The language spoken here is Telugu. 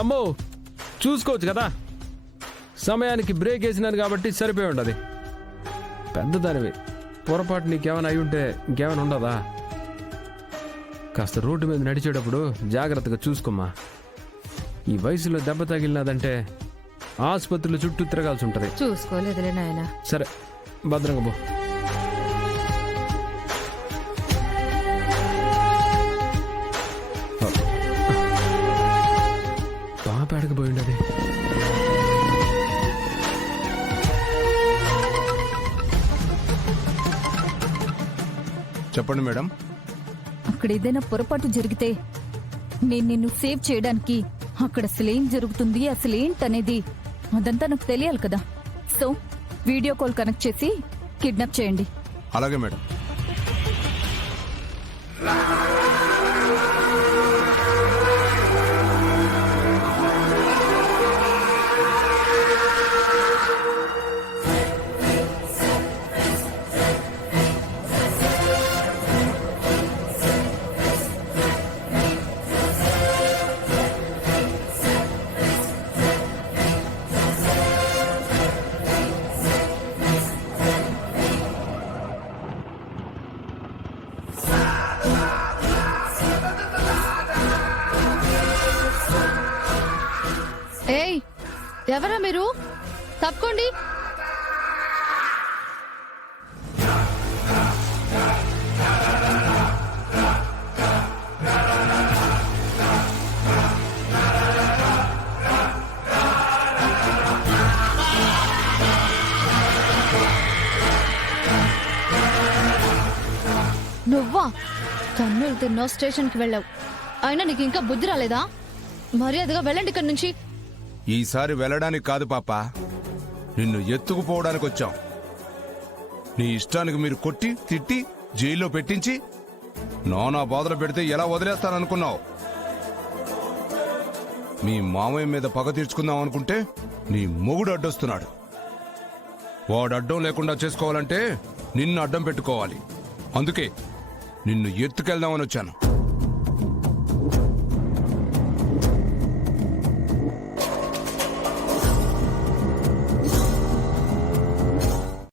అమ్మో చూసుకోవచ్చు కదా, సమయానికి బ్రేక్ వేసినాను కాబట్టి సరిపోయి ఉండదు. పెద్దదానివి, పొరపాటు నీకేమైనా అయి ఉంటే ఇంకేమైనా ఉండదా? కాస్త రోడ్డు మీద నడిచేటప్పుడు జాగ్రత్తగా చూసుకోమ్మా. ఈ వయసులో దెబ్బ తగిలినదంటే ఆసుపత్రుల చుట్టూ తిరగాల్సి ఉంటుంది. చూసుకోలేదులే నాయనా. సరే, భద్రంగా పో. పాప ఎడకపోయి ఉండదు. చెప్పండి మేడం. అక్కడ ఏదైనా పొరపాటు జరిగితే నేను నిన్ను సేవ్ చేయడానికి అక్కడ అసలేం జరుగుతుంది, అసలేంటనేది అదంతా నాకు తెలియాలి కదా. సో వీడియో కాల్ కనెక్ట్ చేసి కిడ్నాప్ చేయండి. అలాగే మేడం. ఏయ్, ఎవరా మీరు? తప్పుకోండి. నువ్వా? కన్నులు తిన్నో స్టేషన్కి వెళ్ళావు, అయినా నీకు ఇంకా బుద్ధి రాలేదా? మర్యాదగా వెళ్ళండి ఇక్కడి నుంచి. ఈసారి వెళ్ళడానికి కాదు పాప, నిన్ను ఎత్తుకుపోవడానికి వచ్చాం. నీ ఇష్టానికి మీరు కొట్టి తిట్టి జైల్లో పెట్టించి నానా బాధలు పెడితే ఎలా వదిలేస్తాననుకున్నావు? మీ మామయ్య మీద పగ తీర్చుకుందాం అనుకుంటే నీ మొగుడు అడ్డొస్తున్నాడు. వాడు అడ్డం లేకుండా చేసుకోవాలంటే నిన్ను అడ్డం పెట్టుకోవాలి. అందుకే నిన్ను ఎత్తుకెళ్దామని వచ్చాను.